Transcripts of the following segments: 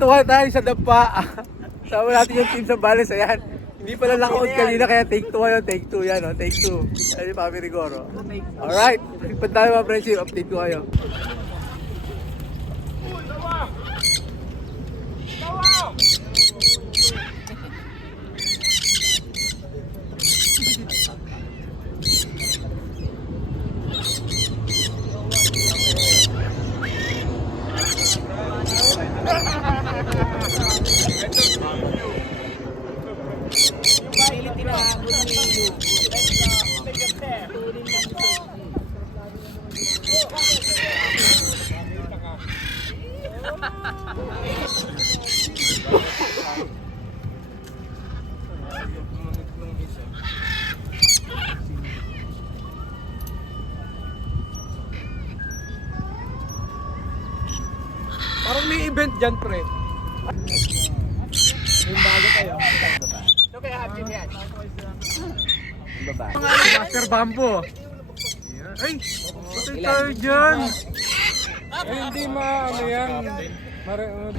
Nga tayo sa dampa. Sama natin yung team sa Balis. Ayan. Hindi pala nakaon kanina kaya take 2 ngayon. Take 2 yan. Oh. Take 2. Ayan yung Papi Rigoro. Alright. Ipad tayo mga friendship. Update ko kayo. Dyan, pre. Yung bago kayo. Ito kaya hapin yan. Master Bambo. Ay! Patay tayo dyan! Eh, hindi ma, ano yan. Mare, uh,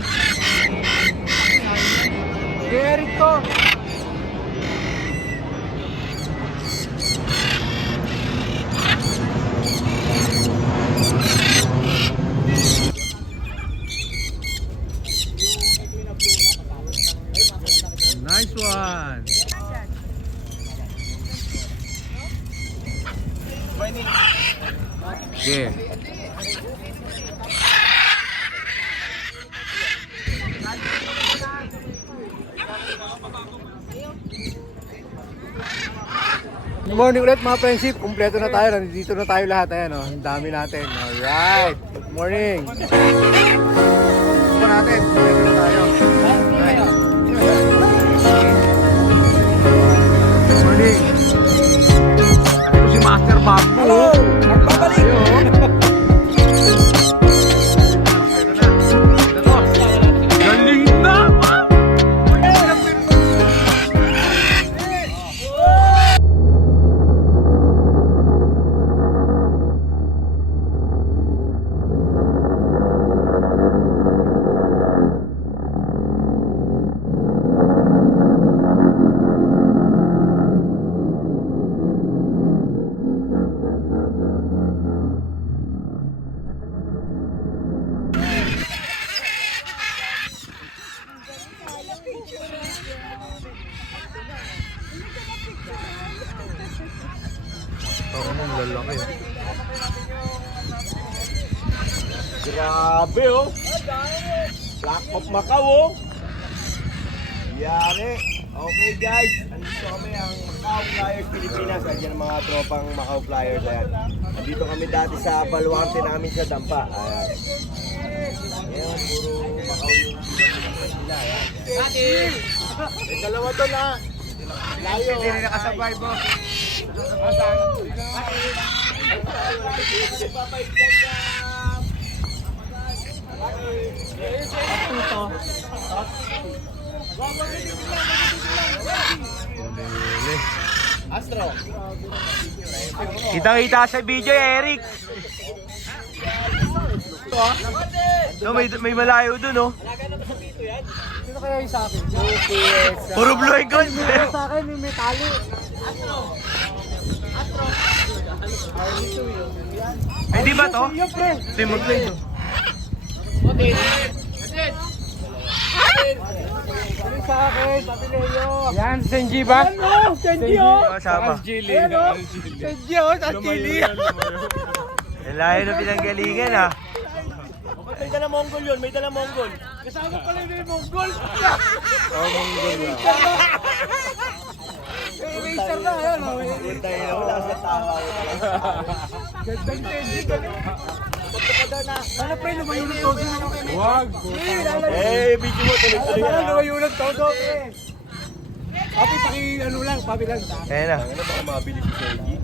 Good morning ulit mga friendship. Kumpleto na tayo. Nandito na tayo lahat. Ayan oh. Ang dami natin. Alright. Good morning. Natin. Kumpleto na tayo. Good morning. Ito si Master Bambo. Hello. Andito kami dati sa baluarte namin sa Dampa. Ayan. Puro Macau yung nila. Ayan. May dalawa doon ha. Layo. Hindi rin nakasabay mo. Astro. Kitang-kita sa video, Eric. No, may, may malayo dun, oh. Sino kaya yung sa akin? Puro blue and gold. Sa akin yung metalo. Ay, di ba to? Ito yung mag-play to. Sino sa akin? Papi Leo. Yan, Senji ba? Ano? Senji oh. Kasama. Ayan oh. Senji oh. Sa Chili. Ang layo na pinanggalingan, ah. May dala Mongol yun, may dala Mongol. Kasama pala yun yung Mongol. Oh, mongol lang. May eraser na. Ayan oh. Punta yun, wala sa tawa. Gandang Senji. Sana pre, lumayo ng todo. Wag. Eh, video mo, tuloy-tuloy na. lumayo ng todo pre. Papi, paki ano lang. Papi lang. Ayan na. Ano baka mabili si Sergi?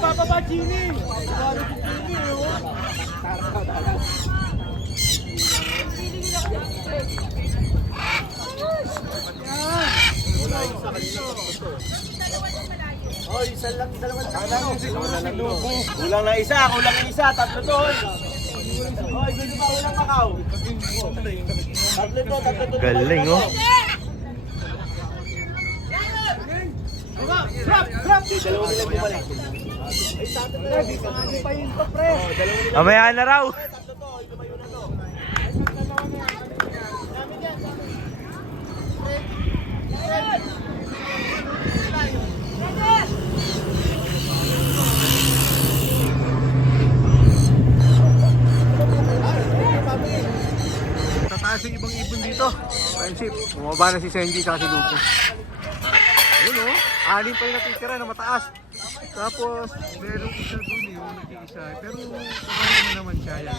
Papapa Chini. isa lang, dalawa lang. Kulang na isa, kulang na isa, tatlo doon. Hoy, gusto pa ulang Macau. Tatlo to, tatlo to. Galing, oh. Mamaya na raw. Tataas yung ibang ibon dito. Friendship, bumaba na si Senji at si Lupo. Ayun o, anim pa yung natitira na mataas. Tapos, meron isa dun yung nag-iisa. Pero, kumakain na naman siya yan.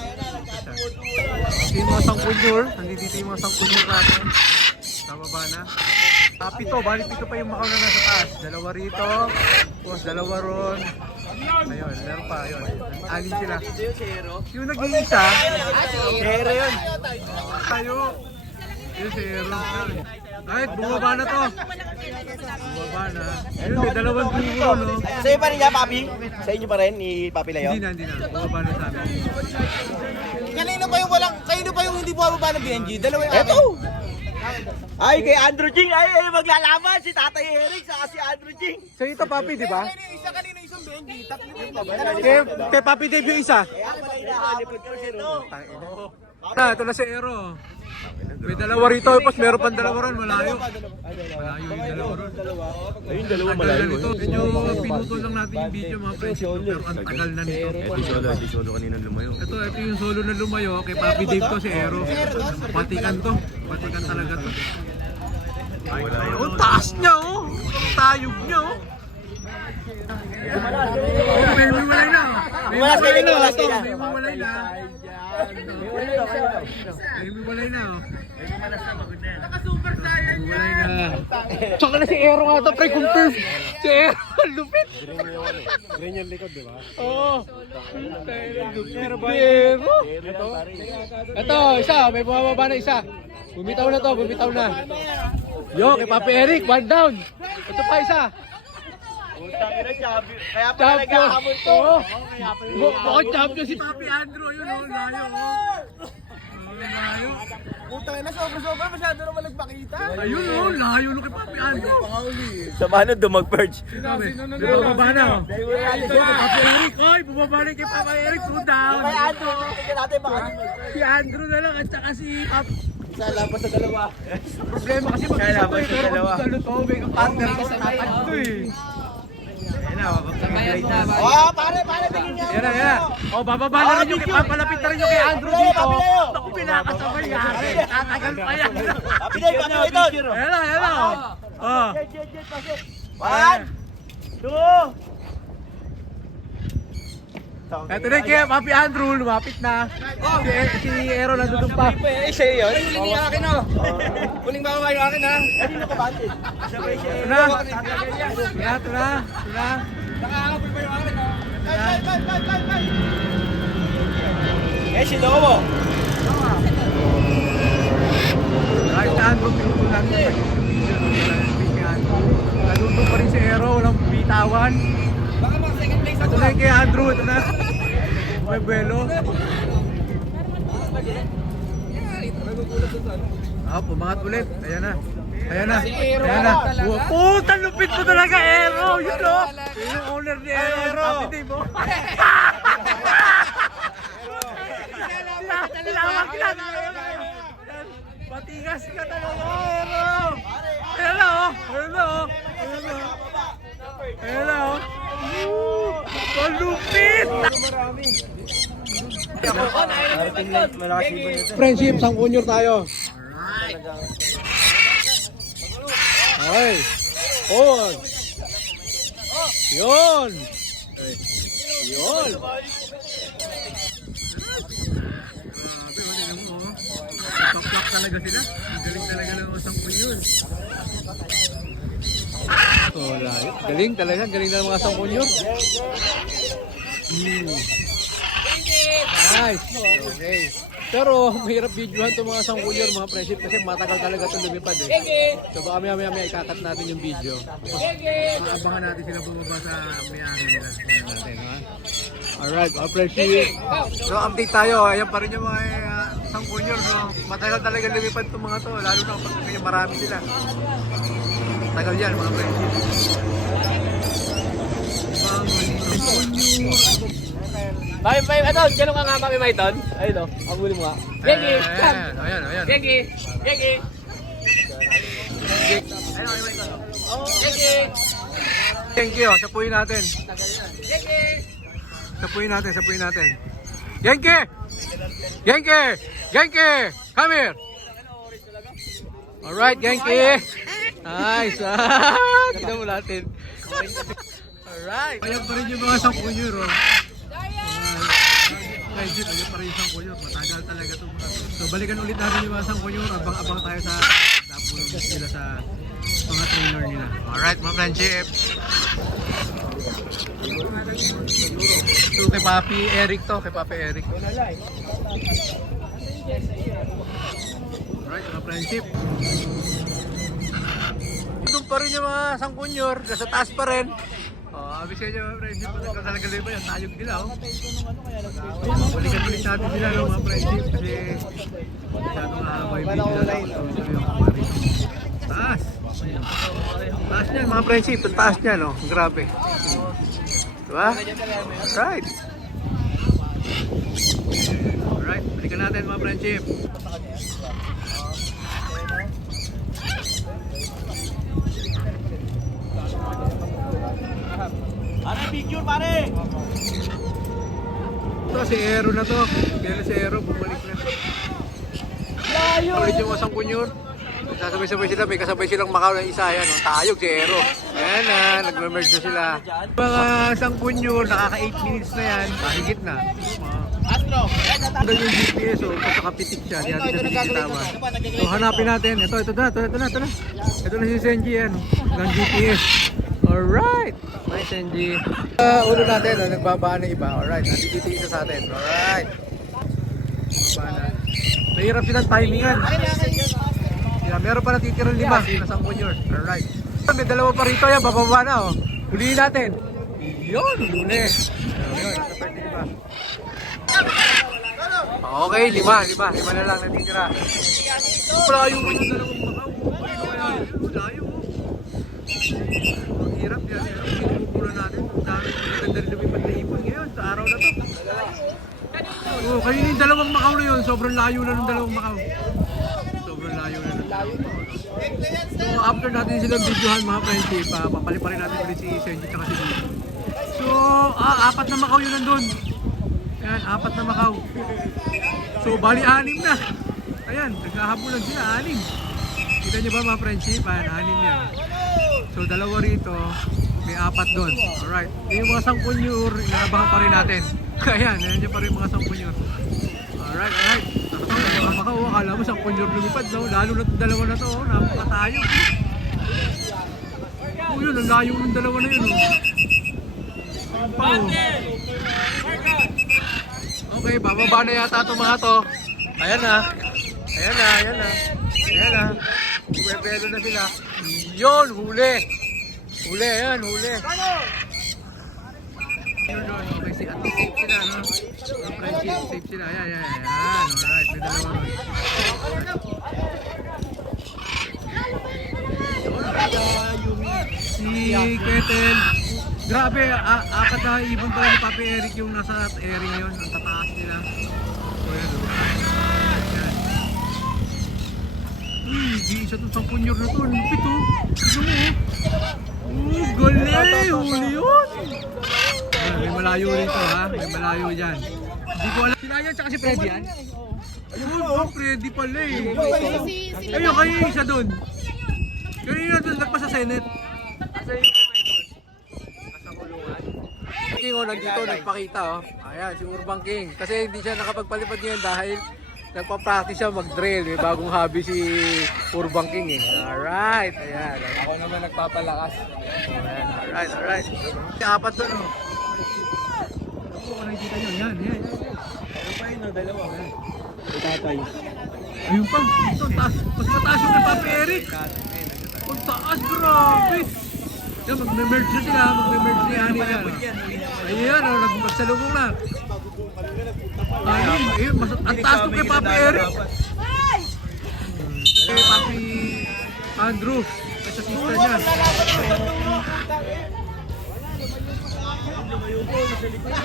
Isa. Ito yung mga sangkunyor. Nandito yung mga sangkunyor natin. Sa baba na. Ah, pito, balik pito pa yung makaw na nasa taas. Dalawa rito, tapos dalawa ron. Ayun, meron pa, ayun. Anim sila. Yung nag-iisa, Hero yun. tayo. Yung si Aaron. Kahit bumaba na to. Bumaba na. Ayun, may dalawang dugo, no? Sa'yo pa rin niya, Papi? Sa inyo pa rin, ni Papi Leo? Hindi na, hindi na. Bumaba na sa amin. Kanino pa yung walang, kanino pa yung hindi bumababa ng BNG? Dalawa yung Eto! Ay, kay Andrew Jing! Ay, ay, maglalaban! Si Tatay Eric, saka si Andrew Jing! Sa ito, Papi, di ba? Kanino isa, kanino isang BNG? Tatlo yung Kay, kay Papi Dave yung isa. Kaya pala hinahanap ko ito. Ah, ito na si Ero. May dalawa rito, tapos meron pang dalawa ron, malayo. Malayo yung dalawa ron. Ayun, dalawa tagal nito. Medyo pinutol lang natin yung video mga friends. Pero ang tagal na nito. Ito solo, ito solo kanina lumayo. Ito, ito yung solo na lumayo. Kay Papi Dave to, si Ero. Patikan to. Patikan talaga to. Ay, oh, taas niya oh. Tayog niya oh. May hiwalay na. May hiwalay na. May hiwalay na. May hiwalay na. oh. Hiwalay na. Tsaka na si Ero nga to, pre, confirm. Si Ero, lupit. Green yung likod, di ba? Oo. Pero ba Ero? Ito? Ito, isa, may bumababa na isa. Bumitaw na to, bumitaw na. Yo, kay Papi Eric, one down. Ito pa isa. Kaya pala Champion. naghahamon to. Oo. Bu- Bakit champion si Papi Andrew? Yun o, layo. Oh, Layo. Putang ina, sobra-sobra, masyado naman nagpakita. Ayun o, layo no kay Papi Andrew. Sa mano dumag-purge? Sinabi, bumaba na o. Ito, kay Papi Eric. Oy, bumaba na kay Papi Eric. Two down. Kay Andrew, tingnan natin baka Si Andrew na lang at saka si Papi. sa labas sa dalawa. Problema kasi mag-isa to eh. Pero kung sa luto, may partner ko sa tapat to eh. Oh, pare, pare, tingin niya. Yan na, yan na. O, bababa na rin yung, papalapit na rin yung kay Andrew dito. Naku, pinakasabay yari. Tatagal pa yan. Papi Leo, ito. Yan na, yan na. Oh. One, two. Ito na kaya Papi Andrew, lumapit na. Si, si Ero nandun pa. Eh, siya yun? Huling yung akin, oh. Huling bababa yung akin, ha? Ito na. Ito na, ito na. Ito na. Nakahabol pa yung akin, oh. Eh, si Lobo. Kahit saan ko pinutol namin sa YouTube video. Nandun pa rin si Ero, walang bitawan. Baka mga second place Ito na yung kay Andrew, ito na. May buwelo. Ah, pumangat ulit. Ayan na. Ayan na. Ayan na. Puta, lupit mo talaga, Ero. O. Yun yung owner ni Ero. Day mo. Lawak lang. Patigas ka talaga, Ero. Ayan na, oh. Ayan na, oh. Ayan na. Ayan na, oh. Malupit! Friendship, sangkunyor tayo. Okay. On. Yun. Yun. Mo. Papak talaga sila. Galing talaga ng sangkunyor. Oh, layo. Galing talaga. Ng mga sangkunyor. Hmm. Nice. Okay. Pero mahirap videohan itong mga sangkunyor, mga friendship kasi matagal talaga itong lumipad eh. So baka maya maya maya ikakat natin yung video. Abangan natin sila bumaba sa may-ari nila. Natin ha. Alright, mga friendship. So update tayo. Ayan pa rin yung mga uh, sangkunyor. So, matagal talaga lumipad itong mga to. Lalo na kapag marami sila. Tagal yan mga friendship. Mami, mami, ito, ganun ka nga, Mami Maiton. Ayun o, ang huli mo nga. Gigi, yan. Ayan, ayan, ayan. Gigi, Gigi. Gigi, Thank you. Sapuin natin. Gigi. Sapuin natin, sapuin natin. Genki! Genki! Genki! Come here! Alright, Genki! Nice! Tignan mo natin. Alright. Ayan pa rin yung mga sangkunyur, oh. Legit, ayan pa rin yung sangkunyur. Matagal talaga ito. So, balikan ulit natin yung mga sangkunyur. Abang-abang tayo sa tapos nila sa mga trainer nila. Alright, mga friendship. Ito kay Papi Eric to, kay Papi Eric. Alright, mga friendship. Doon pa rin yung mga sangkunyor, nasa taas pa rin. Oh, abis kayo mga friendship, talaga talaga ba yan, tayog nila oh. Balikan ulit natin sila no, mga friendship kasi masyadong mahaba yung video. So, ito. Taas! Taas niyan mga ang taas niyan oh, grabe. Diba? Right. Alright, balikan natin mga friendship. Pare, picture, pare. Ito si Aero na to. Kailan si Aero, bumalik na. Layo! Ulit yung masang kunyur. Sasabay-sabay sila, may kasabay silang Macau na isa yan. Oh. Tayog si Aero. Ayan na, nag-merge na sila. Mga sang kunyur, nakaka 8 minutes na yan. Mahigit na. Astro. Hanggang yung GPS, oh, pag nakapitik siya, di natin na binitawan. So hanapin natin. Ito, ito na, ito na, ito na, ito na. Ito si Senji yan. oh. Hanggang GPS. Alright! Nice, Senji. Uh, ulo natin, oh, nagbabaan na iba. Alright, nandito isa sa atin. Alright. Bababa na. Mahirap silang timingan. Yeah, meron pa natitirang lima na sangkunyor. Alright. May dalawa pa rito yan, bababa na oh. Huliin natin. Yun, lima. Okay, lima, lima. Lima na lang natitira. Malayo mo yung dalawang makaw. Ay, kaya yun, layo mo. Ang hirap yan. eh. Ang sinukulan natin. Ang dami. Ang ganda rin lumipad na ngayon sa araw na to. Oh, kanina yung dalawang na yun. Sobrang layo na ng dalawang makaw. Sobrang layo na ng dalawang makaw. So, after natin silang videohan mga friendship, uh, papaliparin natin ulit si Senji at si Dito. So, ah, apat na makaw yun nandun. Ayan, apat na makaw. So, bali anim na. Ayan, naghahabulan sila, anim. Kita niyo ba mga friendship? Ayan, anim yan. So, dalawa rito, may apat doon. Alright. Yung mga sangkunyur, inabahan pa rin natin. Ayan niya pa rin mga sangkunyur. Alright, alright. Napaka oh, akala mo sangkunyur lumipad, no? Lalo na dalawa na to, oh. napakatayo. Oh, yun, ang layo ng dalawa na yun, oh. Okay, bababa na yata itong mga to. Ayan na. Ayan na, ayan na. Ayan na. Pwepelo na sila. Yun, huli. Huli, ayan, huli. Yun, yun. Okay, si Ate safe sila, no? Ang friendship, safe sila. Ayan, ayan, ayan. Alright, may dalawa nun. Si Ketel. Grabe, apat na ibon pala ni Papi Eric yung nasa area ngayon. Ang tataas nila. So, yan. oh. Yan. Uy, di isa itong sangkunyor na to. Ang lupit oh. Tignan mo Oh, galing! Huli yun! Ayan, may malayo rin to ha. May malayo dyan. Hindi ko alam. Sila yan, tsaka si Freddy yan? Oh, oh, Freddy pala eh. Ayun, kayo yung isa doon. Kayo yung doon, nagpa sa Senate. King oh, nandito nagpakita oh. Ayan, si Urban King. Kasi hindi siya nakapagpalipad ngayon dahil nagpa-practice siya mag-drill. May bagong hobby si Urban King eh. Alright, ayan. Ako naman nagpapalakas. Ayan, alright, alright. Si apat doon oh. Po, nakikita nyo? Yan, yan. Ano pa yun, no? dalawa. Ayan. Ayun pa, ito, taas, mas mataas yung kay Papi Eric. Ang taas, grabe. Yan, magme-merge na sila, magme-merge ni Ani yan. Ayan, oh, nag- magsalubong na. Ayun, ayun, mas, ang taas ko kay Papi Eric. Kay Papi Andrew, at sa sister niya.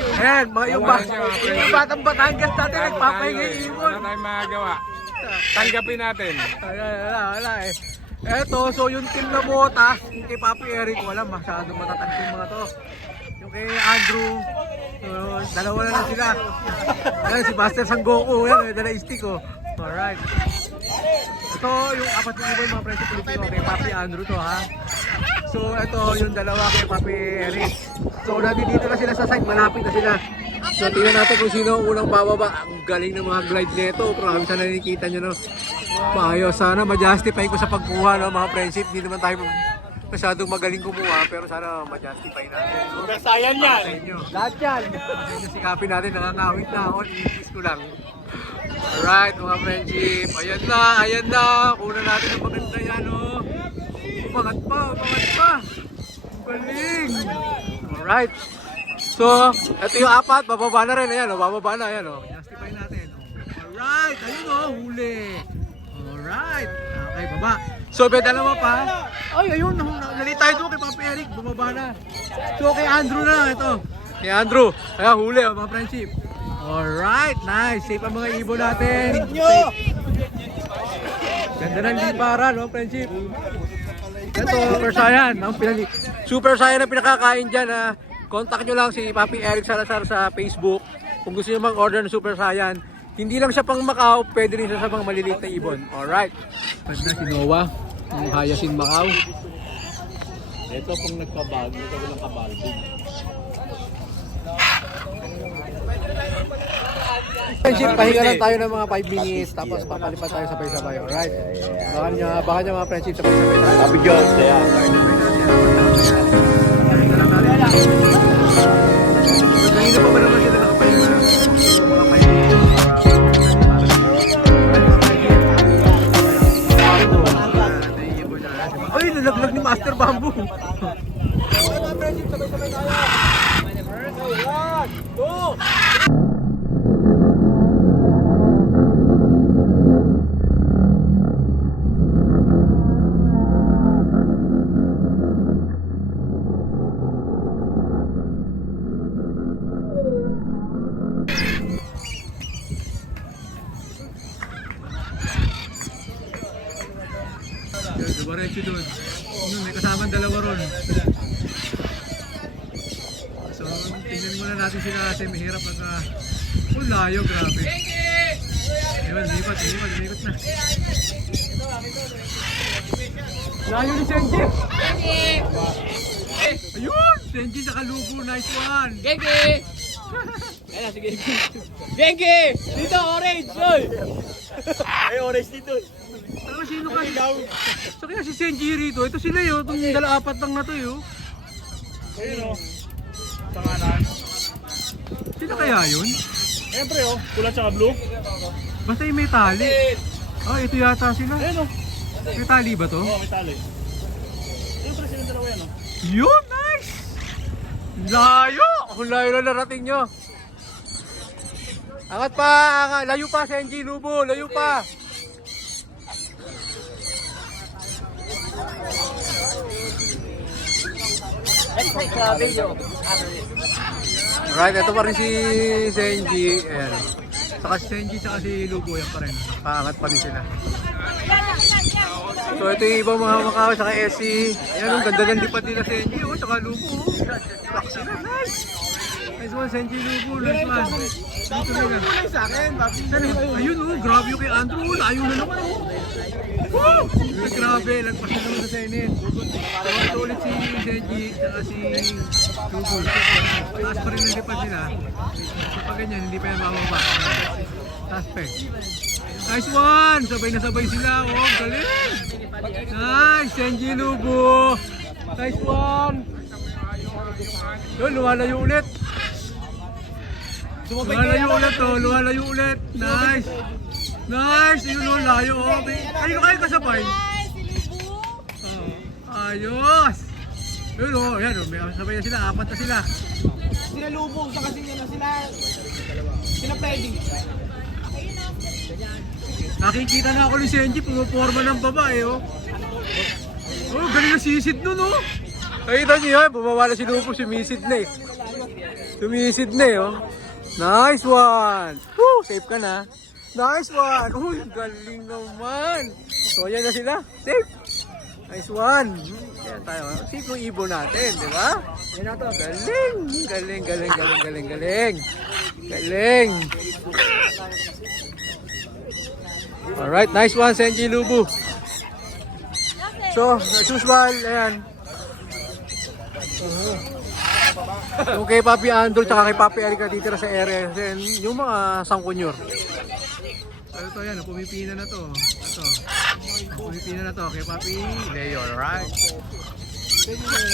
Ayan, mga yung, ba, yung batang Batangas natin, nagpapahinga yung ibon. Wala tayong magagawa. Tanggapin natin. Wala, wala, wala eh. Eto, so yung team na botas, yung kay Papi Eric, wala masyadong matatag yung mga to. Yung kay Andrew, uh, dalawa na lang sila. Ayan, si Master Sanggoku, yan, may dala stick oh. Alright. Ito, yung apat na ibon mga presyo Pilipino kay Papi Andrew to ha. So, ito yung dalawa kay Papi Eric. So, nandito na sila sa site, malapit na sila. So, tingnan natin kung sino ang unang bababa. Ang galing ng mga glide nito. Promise na nakikita nyo no. Maayos. Sana ma-justify ko sa pagkuha no, mga friendship. Hindi naman tayo masyadong magaling kumuha pero sana ma-justify natin. No? Sayang yan. Lahat yan. Sikapin natin. Nakangawit na ako. Iitis ko lang. Alright mga friendship. Ayan na. Ayan na. Kuna natin ang maganda yan. Oh. Umangat pa. Umangat pa. Ang Galing. Alright. So, ito yung apat, bababa na rin. Ayan, oh, bababa na. Ayan, oh. Justify natin. Alright, ayun oh, huli. Alright. Okay, baba. So, may dalawa pa. Ay, ayun, oh, nalita ito kay Papa Eric. Bumaba na. So, kay Andrew na, ito. Kay Andrew. Ayan, huli, oh, mga friendship. Alright, nice. Safe ang mga ibon natin. Ganda ng liparan, mga friendship. Ito, Super Saiyan. Ang pinali Super Saiyan na pinakakain dyan. Ha. Contact nyo lang si Papi Eric Salazar sa Facebook. Kung gusto nyo mag-order ng Super Saiyan. Hindi lang siya pang Macau, pwede rin siya sa mga maliliit na ibon. Alright. Ganda si Noah. Yung Hayasin Macau. Ito pong nagkabag, ito walang kabalbo. Friendship, pahinga lang tayo ng mga 5 minutes tapos papalipat tayo sabay-sabay. Alright. Baka nyo, baka nyo mga friendship sabay-sabay tayo. Happy Jones, kaya. Kanina pa ba naman sila nakapahinga? Mga 5 minutes. Ay, nalaglag ni Master Bamboo. Yun, diretso doon. Yun, may kasamang dalawa ron. So, tingnan muna natin sila kasi mahirap pag uh, oh, layo, grabe. Ayun, lipat, lipat, lipat na. Layo ni Senji! Ayun! Senji sa kalubo, nice one! Gege! Ayan, sige. Gege! Dito, orange! Ay, orange dito. Sino kasi? So kaya si Senji rito, ito sila yun, itong dala apat lang na to yun. Ayun o. Tanganan. Sino kaya yun? Siyempre o. Pula tsaka blue. Basta yung may tali. Ah, ito yata sila. Ayun o. May tali ba to? Oo, may tali. Siyempre sila dalawa yan o. Yun, nice! Layo! Ang layo na narating nyo. Angat pa, angat. Layo pa, Senji, Lubo. Layo pa. Alright, ito pa rin si Senji. Ayan. Saka si Senji, saka si Lubo. Yan pa rin. Paangat pa rin sila. So ito yung ibang mga Macau, saka SC. Ayan, ang ganda ng lipad nila Senji. Oh, saka Lubo. oh. Rock sila. Nice! Nice one, Senji Lubo. Nice one. Dito nila. sa akin. Ayun oh, grabe yung kay Andrew. oh. Layo na naman oh. Woo! Grabe, lagpas na naman sa Senate. So ito ulit si Senji, saka si Lubo. Taas pa rin ang lipad nila. So pag ganyan, hindi pa yan mababa. Taas pa eh. Nice one! Sabay na sabay sila. Oh, galing! Nice! Senji Lubo! Nice one! Yun, lumalayo ulit. Lumalayo ulit to, lumalayo ulit. Nice. Nice. Yun o, layo o. Ayun kayo kasabay. Oh, ayos. Yun o, yan o. May sabay na sila, apat na sila. Sila Lubo, sa kasi na sila. Sila Freddy. Nakikita na ako ni Senji, pumaporma ng babae oh. Oh, galing na sisid nun oh. Nakita niyo yun, bumaba na si Lupo, sumisid na eh. Sumisid na eh oh. Nice one! Woo, safe ka na. Nice one! Uy, galing naman. So, ayan na sila. Safe. Nice one. Ayan tayo. Safe yung ibon natin, di ba? Ayan na to. Galing. Galing, galing, galing, galing, galing. Galing. Alright, nice one, Senji Lubu. So, as usual, ayan. Yung kay Papi Andrew tsaka kay Papi Erika dito sa area, then yung mga sangkunyor. So ito yan, pumipina na to. Ito. Pumipina na to kay Papi Leo, alright?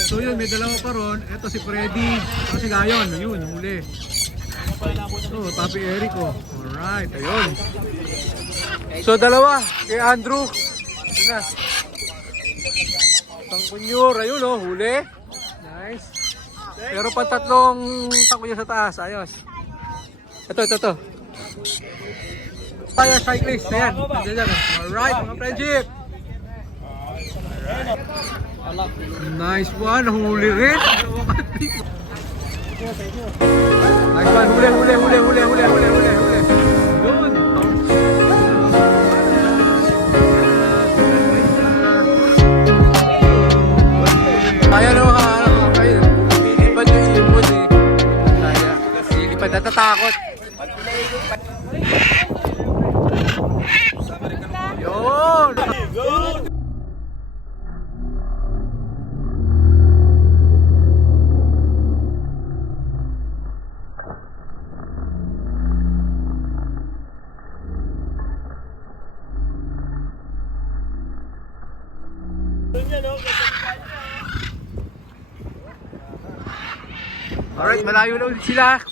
So yun, may dalawa pa ron. Ito si Freddy, ito si Lion, yun, huli. So, Papi Erico. Alright, ayun. So dalawa, kay Andrew. Ito na. Tangkunyur, ayun oh, huli. Nice. Pero pa tatlong tangkunyur sa taas, ayos. Ito, ito, ito. Tayo cyclist, ayan. Alright, mga friendship. Nice one, huli rin. Nice one, huli, huli, huli, huli, huli, huli, huli, natatakot. Yun! Alright, malayo na ulit sila.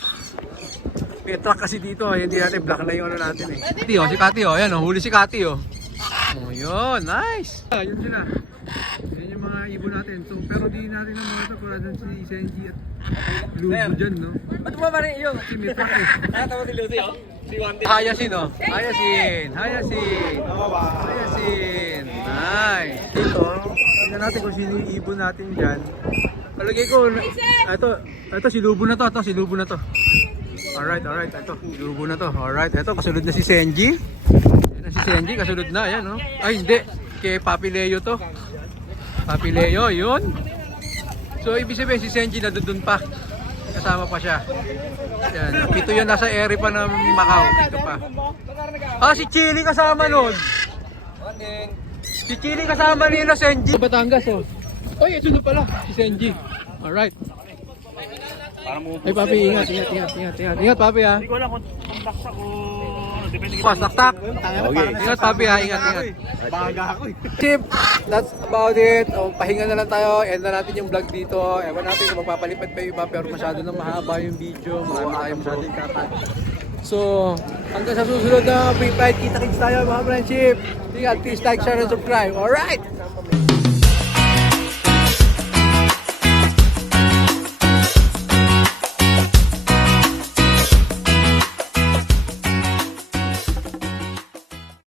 May truck kasi dito, eh. hindi natin black na yung ano natin eh. Kati oh, si Kati oh, ayan oh, huli si Kati oh. Oh, yun, nice. Ah, yun sila. Yan yung mga ibon natin. So, pero di natin ang mga ito, para dyan si Senji at Lubo dyan, no? Ba't mo ba rin yun? Kasi may truck eh. Nakatawa si Lucy, oh. Si Wante. Hayasin oh. Hayasin. Hayasin. Hayasin. Nice. Dito, tingnan natin kung sino yung ibon natin dyan. Palagay ko, ah, ito, ito si Lubo na to, ito si Lubo na to. Alright, alright, ito, Lubo na to. Alright, ito, kasunod na si Senji. Ayan na si Senji, kasunod na, ayan oh. Ay, hindi, kay Papi Leo to. Papi Leo, yun. So, ibig sabihin si Senji na doon pa. Kasama pa siya. Yan, pito yun nasa area pa ng Macau. Dito pa. Ah, si Chili kasama nun. Si Chili kasama ni Senji. Batangas oh. Oy, ito na pala. Si Senji. Alright. Ay, papi, ingat, ingat, ingat, ingat, ingat. Ingat, papi ha. Hindi ko alam kung baksak o depende kita. Pasaktak. Okay. Ingat, papi ha. Ingat, ingat. Baga ako eh. Tip, that's about it. O, pahinga na lang tayo. End na natin yung vlog dito. Ewan natin kung magpapalipad pa yung iba pero masyado na mahaba yung video. Marami tayo masyado yung kakat. So, hanggang sa susunod na free fight, kita-kits tayo mga friendship. Ingat, please like, share, and subscribe. Alright!